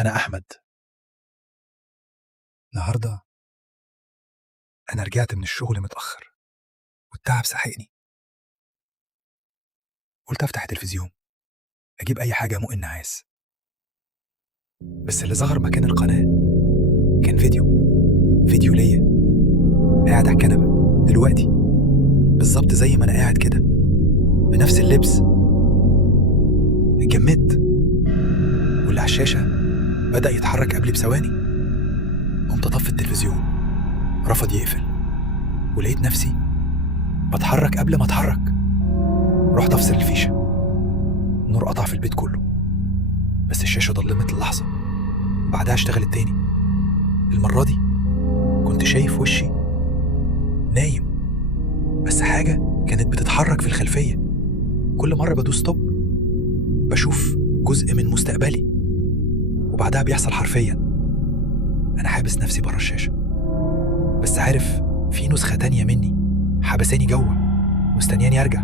أنا أحمد. النهاردة أنا رجعت من الشغل متأخر والتعب سحقني. قلت أفتح التلفزيون أجيب أي حاجة مؤ النعاس، بس اللي ظهر مكان القناة كان فيديو ليا قاعد على الكنبة دلوقتي بالظبط زي ما أنا قاعد كده بنفس اللبس. اتجمدت واللي على الشاشة بدأ يتحرك قبلي بثواني. قمت أطفي التلفزيون، رفض يقفل، ولقيت نفسي بتحرك قبل ما أتحرك. رحت أفصل الفيشة، النور قطع في البيت كله، بس الشاشة ضلمت اللحظة وبعدها اشتغلت تاني. المرة دي كنت شايف وشي نايم، بس حاجة كانت بتتحرك في الخلفية. كل مرة بدوس ستوب بشوف جزء من مستقبلي، وبعدها بيحصل حرفيا أنا حابس نفسي برا الشاشة، بس عارف في نسخة تانية مني حبساني جوه مستنياني أرجع.